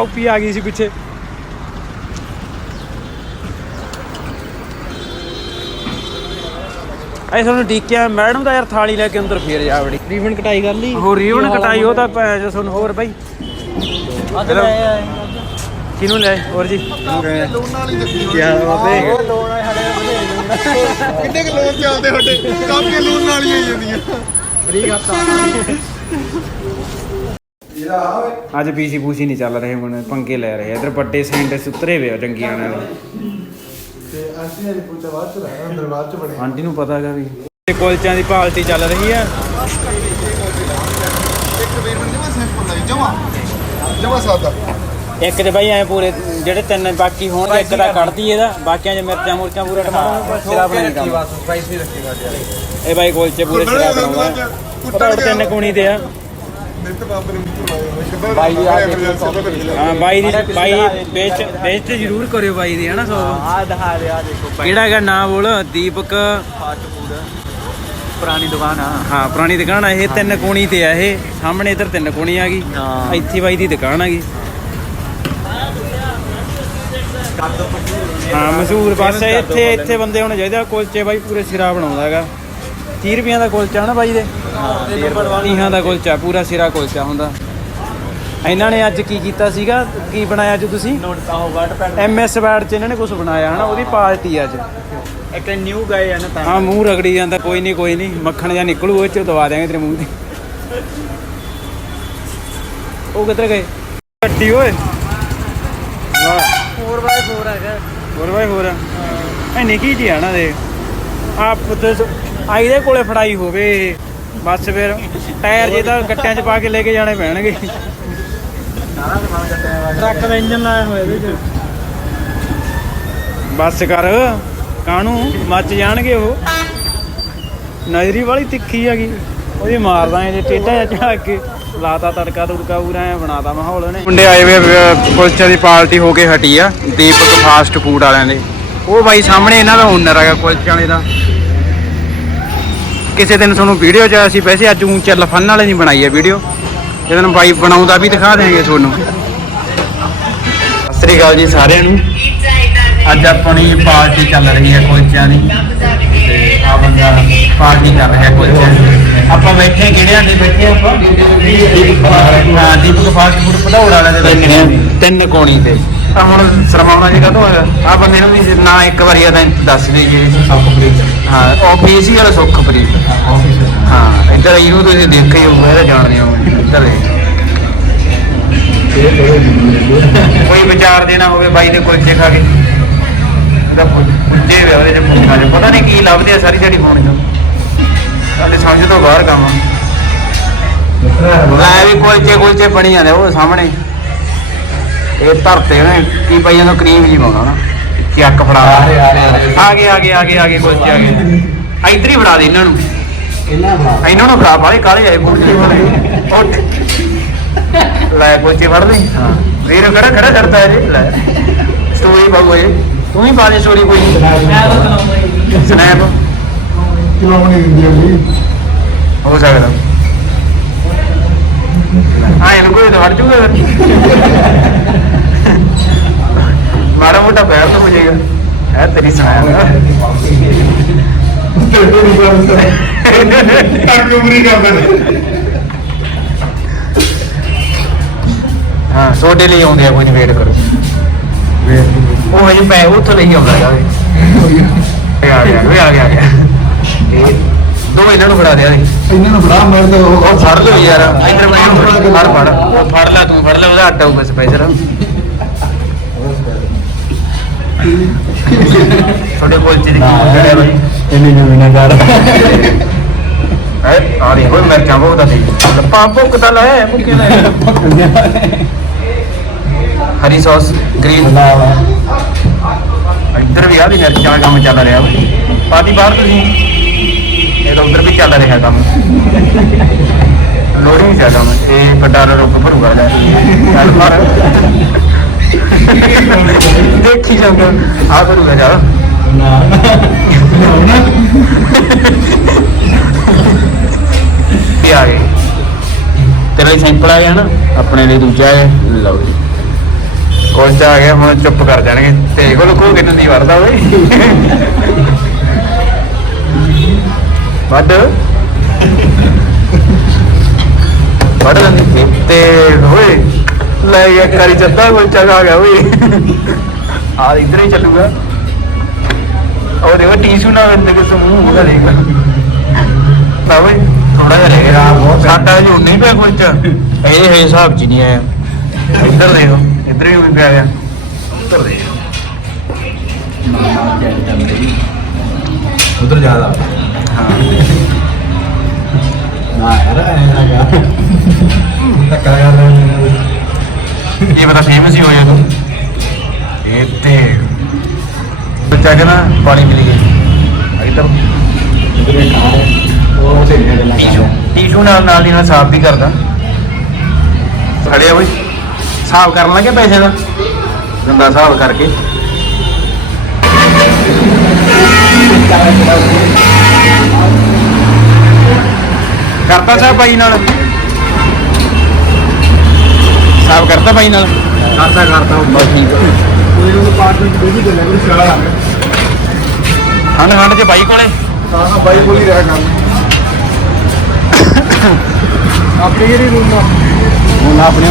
Copy ਆ ਗਈ ਸੀ ਪਿੱਛੇ। ਐ ਤੁਹਾਨੂੰ ਡੀਕਿਆ ਮੈਡਮ ਦਾ ਯਾਰ ਥਾਲੀ ਲੈ ਕੇ ਅੰਦਰ ਫੇਰ ਜਾ ਵੜੀ। ਰੀਬਨ ਕਟਾਈ ਕਰ ਲਈ। ਹੋਰ ਰੀਵਨ ਕਟਾਈ ਉਹ ਤਾਂ ਭੈ ਜੋ ਤੁਹਾਨੂੰ ਹੋਰ ਬਾਈ। ਅੱਜ ਲੈ ਆਏ। ਕਿਹਨੂੰ ਲੈ ਹੋਰ ਜੀ। ਲੋਨ ਨਾਲ ਹੀ। ਦੱਸੀ ਕੀ ਬਾਬੇ ਲੋਨ ਵਾਲੇ ਸਾਡੇ ਕਿੰਨੇ ਕੁ ਲੋਨ ਚੱਲਦੇ ਤੁਹਾਡੇ? ਕਾਪੀਆਂ ਲੋਨ ਨਾਲ ਹੀ ਆਈ ਜਾਂਦੀਆਂ ਫ੍ਰੀ ਕਰਤਾ ਇਹਦਾ ਆ ਓਏ ਅੱਜ ਪੀਸੀ ਪੂਸੀ ਨਹੀਂ ਚੱਲ ਰਹੇ ਹੁਣ ਪੰਗੇ ਲੈ ਰਹੇ ਇਧਰ ਵੱਡੇ ਸੈਂਟਸ ਉਤਰੇ ਵੇ ਆ ਜੰਗੀਆਂ ਨਾਲ। ਤੇ ਆਂਟੀ ਨੇ ਪੁੱਛਿਆ ਬਾਅਦ ਚ ਲਾਇਆ ਅੰਦਰ ਬਾਅਦ ਚ ਬਣੇ। ਆਂਟੀ ਨੂੰ ਪਤਾ ਹੈਗਾ ਵੀ। ਤੇ ਕੁਲਚਿਆਂ ਦੀ ਪਾਲਟੀ ਚੱਲ ਰਹੀ ਆ। ਇੱਕ ਵੇਰ ਬੰਦੇ ਮੈਂ ਸਿੰਪਲ ਲਾਈ ਜਮਾ। ਜਮਾ ਸਾਦਾ। ਇੱਕ ਤੇ ਬਾਈ ਐ ਪੂਰੇ ਜਿਹੜੇ ਤਿੰਨ ਬਾਕੀ ਹੋਣ ਇੱਕ ਦਾ ਕੱਢਦੀ ਇਹਦਾ। ਬਾਕੀਆਂ 'ਚ ਮਿਰਚਾਂ ਮੁਰਚਾਂ ਪੂਰਾ ਟਮਾਟਰ ਸਿਰਾ ਬਣੀ ਕੰਮ ਸਪਾਈਸੀ ਰੱਖੀ ਸਾਡੇ ਇਹ ਬਾਈ ਕੁਲਚੇ ਪੂਰੇ ਸਿਰਾ ਬਣਾਉਂਦਾ ਪਤਾ ਤਿੰਨ ਕੋਣੀ ਤੇ ਆ। ਨਿੱਤ ਬਾਬਰ ਨੂੰ ਬਾਈ ਦੀ ਆ ਹਾਂ ਬਾਈ ਦੀ ਬਾਈ ਵੇਚ ਵੇਚ ਤੇ ਜ਼ਰੂਰ ਕਰਿਓ ਬਾਈ ਦੀ ਹਨਾ ਸੋ। ਆ ਦਿਖਾ ਦੇ ਆ ਦੇਖੋ ਕਿਹੜਾ ਹੈਗਾ ਨਾਮ ਬੋਲ? ਦੀਪਕ। Fast food. ਪੁਰਾਣੀ ਦੁਕਾਨ ਆ। ਹਾਂ ਪੁਰਾਣੀ ਦੁਕਾਨ ਆ ਇਹ ਤਿੰਨ ਕੋਣੀ ਤੇ ਆ ਇਹ। ਸਾਹਮਣੇ ਇਧਰ ਤਿੰਨ ਕੋਣੀ ਆ ਗਈ। ਹਾਂ। ਇੱਥੇ ਬਾਈ ਦੀ ਦੁਕਾਨ ਆ ਗਈ ਹਾਂ। ਮਸ਼ਹੂਰ ਬਸ ਇੱਥੇ ਇੱਥੇ ਬੰਦੇ ਹੋਣੇ ਚਾਹੀਦੇ ਆ ਕੁਲਚੇ ਬਾਈ ਪੂਰੇ ਸਿਰਾ ਬਣਾਉਂਦਾ ਹੈਗਾ। 30 ਰੁਪਈਆਂ ਦਾ ਕੁਲਚਾ ਨਾ ਬਾਈ ਦੇ? ਤੀਹਾਂ ਦਾ ਕੁਲਚਾ ਪੂਰਾ ਸਿਰਾ ਕੁਲਚਾ ਹੁੰਦਾ। ਇਹਨਾਂ ਨੇ ਅੱਜ ਕੀ ਕੀਤਾ ਸੀਗਾ? ਕੀ ਬਣਾਇਆ ਅੱਜ ਤੁਸੀਂ? ਐਮਐਸ ਵੈਡ ਚ ਇਹਨਾਂ ਨੇ ਕੁਝ ਬਣਾਇਆ ਹਨਾ? ਉਹਦੀ ਪਾਰਟੀ ਅੱਜ। ਇੱਕ ਨਿਊ ਗਏ ਆ ਨਾ ਤਾਂ। ਹਾਂ ਮੂੰਹ ਰਗੜੀ ਜਾਂਦਾ ਕੋਈ ਨਹੀਂ ਕੋਈ ਨਹੀਂ ਮੱਖਣ ਜਾਂ ਨਿਕਲੂ ਉਹ ਚ ਦਵਾ ਦਿਆਂਗੇ ਤੇਰੇ ਮੂੰਹ ਤੇ। ਉਹ ਕਿੱਧਰ ਗਏ? ਗੱਡੀ ਓਏ। ਵਾਹ। 4x4 ਹੈਗਾ ਹੋਰ ਬਾਈ ਹੋਰ ਐ ਨਿੱਕੀ ਜੀ ਆ ਨਾ ਦੇ। ਆਪ ਦੱਸ ਆਈ ਦੇ ਕੋਲੇ ਫੜਾਈ ਹੋਵੇ। ਬਸ ਫਿਰ ਟਾਇਰ ਜੇ ਤਾਂ ਗੱਟਿਆਂ 'ਚ ਪਾ ਕੇ ਲੈ ਕੇ ਜਾਣੇ ਪੈਣਗੇ। ਟਰੱਕ ਦਾ ਇੰਜਨ ਲਾਇਆ ਹੋਇਆ ਇਹਦੇ ਚ। ਬਸ ਕਰ ਕਾਹਨੂੰ? ਮੱਚ ਜਾਣਗੇ ਉਹ। ਨਜ਼ਰੀ ਵਾਲੀ ਤਿੱਖੀ ਹੈਗੀ। ਉਹਦੀ ਮਾਰਦਾ ਜੇ ਟੇਢਾ ਜਿਹਾ ਝਾਕ ਕੇ। ਲਾਤਾ ਤੜਕਾ ਤੁੜਕਾ ਪੂਰਾ ਐ ਬਣਾਤਾ ਮਾਹੌਲ ਨੇ ਮੁੰਡੇ ਆਏ ਵੇ ਕੁਲਚਾ ਦੀ ਪਾਰਟੀ ਹੋ ਕੇ ਹਟੀ ਆ। ਦੀਪਕ ਫਾਸਟ ਫੂਡ ਵਾਲਿਆਂ ਦੇ। ਉਹ ਬਾਈ ਸਾਹਮਣੇ ਇਹਨਾਂ ਦਾ ਓਨਰ ਹੈਗਾ ਕੁਲਚੇ ਵਾਲੇ ਦਾ। ਕਿਸੇ ਦਿਨ ਤੁਹਾਨੂੰ ਵੀਡੀਓ ਚ ਅਸੀਂ ਵੈਸੇ ਅੱਜ ਉੱਚਾ ਲਫਨ ਵਾਲੇ ਨਹੀਂ ਬਣਾਈ ਹੈ ਵੀਡੀਓ ਜਦੋਂ ਬਾਈ ਬਣਾਉਂਦਾ ਵੀ ਦਿਖਾ ਦੇਵਾਂਗੇ ਤੁਹਾਨੂੰ। ਸਤਿ ਸ੍ਰੀ ਅਕਾਲ ਜੀ ਸਾਰਿਆਂ ਨੂੰ। ਅੱਜ ਆਪਣੀ ਪਾਰਟੀ ਚੱਲ ਰਹੀ ਹੈ ਕੁਲਚਿਆਂ ਦੀ। ਤੇ ਆ ਬੰਦਾ ਪਾਰਟੀ ਕਰ ਰਿਹਾ ਕੁਲਚਿਆਂ ਦੀ। ਆਪਾਂ ਬੈਠੇ ਕਿਹੜਿਆਂ ਦੇ ਬੈਠੇ ਆਪਾਂ? ਹਾਂ ਦੀਪਕ ਫਾਸਟ ਫੂਡ ਭਦੌੜ ਵਾਲਿਆਂ ਦੇ ਬੈਠੇ ਆ ਤਿੰਨ ਕੋਣੀ ਤੇ। ਆ ਹੁਣ ਸ਼ਰਮਾਉਣਾ ਜੀ ਕਦੋਂ ਹੋਇਆ? ਆ ਬੰਦੇ ਨੂੰ ਵੀ ਨਾ ਇੱਕ ਵਾਰੀ ਆ ਤਾਂ ਦੱਸ ਦੇ ਜੀ। ਸੁਖਪ੍ਰੀਤ। ਹਾਂ ਆਫਿਸ ਹੀ ਵਾਲਾ ਸੁਖਪ੍ਰੀਤ। ਹਾਂ ਇੱਧਰ ਇਹਨੂੰ ਤੁਸੀਂ ਦੇਖਿਆ ਹੀ ਹੋਊਗਾ ਇਹਦਾ ਜਾਣਦੇ ਹੋ ਇੱਧਰ ਇਹ। ਕੋਈ ਵਿਚਾਰ ਦੇਣਾ ਹੋਵੇ ਬਾਈ ਦੇ ਕੁਲਚੇ ਖਾ ਕੇ। ਉਹਦਾ ਕੁਲਚੇ ਵੇ ਉਹਦੇ ਚ ਪਤਾ ਨਹੀਂ ਕੀ ਲੱਭਦੇ ਆ ਸਾਰੀ ਸਾਡੀ ਫੋਨ ਚੋਂ। ਸਾਡੇ ਸਮਝ ਤੋਂ ਬਾਹਰ ਕੰਮ ਆ। ਲੈ ਵੀ ਕੁਲਚੇ ਕੁਲਚੇ ਬਣੀ ਜਾਂਦੇ ਉਹ ਸਾਹਮਣੇ। ਇਹ ਧਰਤੇ ਨੇ ਕੀ ਪਈ ਜਾਂਦਾ ਕਰੀਮ ਜੀ ਪਾਉਣਾ ਨਾ। ਚੱਕ ਫੜਾ ਆ ਗਏ ਆ ਗਏ ਆ ਗਏ ਆ ਗਏ ਕੁਲਚੇ ਆ ਗਏ। ਇੱਧਰ ਹੀ ਫੜਾ ਦੇ ਇਹਨਾਂ ਨੂੰ। ਇਹਨਾਂ ਨੂੰ ਫੜਾ। ਬਾਲੇ ਕਾਲੇ ਆਏ ਕੁਲਚੇ ਵਾਲੇ ਉੱਠ। ਲੈ ਕੁਲਚੇ ਫੜ ਲਈ। ਹਾਂ। ਵੀਰ ਕਿਹੜਾ ਖੜਾ ਕਰਦਾ ਹੈ ਜੀ ਲੈ। ਸਟੋਰੀ ਪਾਉ ਇਹ। ਤੂੰ ਹੀ ਪਾ ਦੇ ਸਟੋਰੀ ਕੋਈ। ਸਨੈਪ। ਕਿਉਂ ਨਹੀਂ ਦਿੰਦੀ ਮਾੜਾ ਮੋਟਾ ਪੈਰ ਤਾਂ ਹੋ ਜਾਏਗਾ ਹੈ ਤੇਰੀ ਸੁਣਾਇਆ ਤੇਰੇ ਨੂੰ। ਉਮਰੀ ਕਰਦਾ ਹਾਂ ਸੋਡੇ ਲਈ ਆਉਂਦੇ ਆ ਕੋਈ ਨਹੀਂ ਵੇਟ ਕਰੋ। ਉਹ ਹਜੇ ਪੈ ਉੱਥੋਂ ਲਈ ਆਉਂਦਾ ਆ ਗਿਆ ਆ ਗਿਆ ਆ ਗਿਆ। ਇਹ ਦੋ ਇਹਨਾਂ ਨੂੰ ਫੜਾ ਦੇ ਇਹਨਾਂ ਨੂੰ ਬੜਾ ਮਰਦ ਉਹ ਫੜ ਲਓ ਯਾਰ ਇੱਧਰ ਮੈਨੂੰ ਫੜ ਫੜ ਉਹ ਫੜ। ਲੈ ਤੂੰ ਫੜ ਲੈ ਉਹਦਾ ਆਟਾ ਹੋਊਗਾ ਸਪੈਸ਼ਲ। ਤੁਹਾਡੇ ਕੋਲ ਚੀਜ਼ ਕੀ ਕਰਿਆ ਬਾਈ ਇੰਨੀ ਜ਼ਮੀਨਾਂ ਕਰ ਹੈ? ਆ ਰਹੀ ਹੋਈ ਮਿਰਚਾਂ ਬਹੁਤ ਦੀ ਲੱਪਾ ਭੁੱਕਦਾ ਲੈ ਭੁੱਕੇ ਲੈ। ਹਰੀ ਸੌਸ ਗ੍ਰੀਨ। ਇੱਧਰ ਵੀ ਆ ਵੀ ਮਿਰਚਾਂ ਦਾ ਕੰਮ ਚੱਲ ਰਿਹਾ। ਵਾ ਪਾਦੀ ਬਾਹਰ ਤੁਸੀਂ। ਇਹ ਤਾਂ ਉਧਰ ਵੀ ਚੱਲ ਰਿਹਾ ਕੰਮ। ਲੋਰੀ ਚੱਲ ਕੰਮ ਇਹ ਵੱਡਾ ਰੁੱਕ ਭਰੂਗਾ ਲੈ ਚੱਲ ਪਰ ਦੇਖੀ ਜਾਂਦਾ ਆ ਭਰੂਗਾ ਜਾ ਇਹ ਆ ਗਏ। ਤੇਰੇ ਲਈ ਸਿੰਪਲ ਆ ਗਿਆ ਨਾ। ਆਪਣੇ ਲਈ ਦੂਜਾ ਹੈ। ਲਓ ਜੀ। ਕੁਝ ਆ ਗਿਆ ਹੁਣ ਚੁੱਪ ਕਰ ਜਾਣਗੇ। ਤੇ ਕੋਲ ਕੋ ਕਿੰਨ ਨਹੀਂ ਵਰਦਾ ਓਏ। ਵੱਡ। ਵੱਡ ਤੇ ਓਏ ਲੈ ਗਿਆ ਕਰੀ ਚੱਦਾ ਕੋਈ ਚੱਲ ਆ ਗਿਆ ਓਏ। ਆ ਇਧਰ ਹੀ ਚੱਲੂਗਾ। ਉਹ ਦੇਖੋ ਟੀਸ਼ੂ ਨਾ ਬੰਦੇ ਕੇ ਸਮੂਹ ਉਹਦਾ ਦੇਖ ਨਾ ਓਏ ਥੋੜਾ ਜਿਹਾ ਰਹਿ ਗਿਆ ਸਾਡਾ ਜੋ ਨਹੀਂ ਪਿਆ ਕੋਈ ਚ ਇਹ ਇਹ ਹਿਸਾਬ ਚ ਨਹੀਂ ਆਇਆ। ਇੱਧਰ ਦੇਖੋ ਇੱਧਰ ਵੀ ਕੋਈ ਪਿਆ ਆ ਉੱਧਰ ਦੇਖ। ਉਧਰ ਜ਼ਿਆਦਾ। ਹਾਂ। ਇਹ ਬਤਾ ਫੇਮਸ ਹੀ ਹੋ ਜਾ ਤੂੰ ਇਹ ਤੇ ਬੱਚਾ ਕਿ ਪਾਣੀ ਮਿਲ ਗਈ ਇੱਧਰ ਇਧਰ ਖਾ ਰਹੇ ਉਹ ਸਹੇਲੀਆਂ ਗੱਲਾਂ ਕਰ ਟੀਸ਼ੂ ਨਾਲ ਨਾਲ ਦੀ ਨਾਲ ਸਾਫ਼ ਵੀ ਕਰਦਾ। ਖੜਿਆ ਬਈ। ਸਾਫ਼ ਕਰਨ ਲੱਗੇ ਪੈਸੇ ਦਾ? ਗੰਦਾ ਹਿਸਾਬ ਕਰਕੇ। ਕਰਤਾ ਸਾਹਿਬ ਭਾਈ ਨਾਲ? ਸਾਫ਼ ਕਰਤਾ ਭਾਈ ਨਾਲ? ਕਰਦਾ ਕਰਦਾ ਬਸ ਠੀਕ ਕੋਈ ਨੂੰ ਪਾਰਟ ਵਿੱਚ ਬੇਬੀ ਦੇ ਲੈਵਲ ਸਿਆਲਾ ਹਣ ਹਣ ਚ ਬਾਈ ਕੋਲੇ? ਹਾਂ ਹਾਂ ਬਾਈ ਕੋਲ ਹੀ ਰਹਿ ਕੰਮ ਆਪਣੇ ਜਿਹੜੀ ਰੂਮ ਹੁਣ ਆਪਣੇ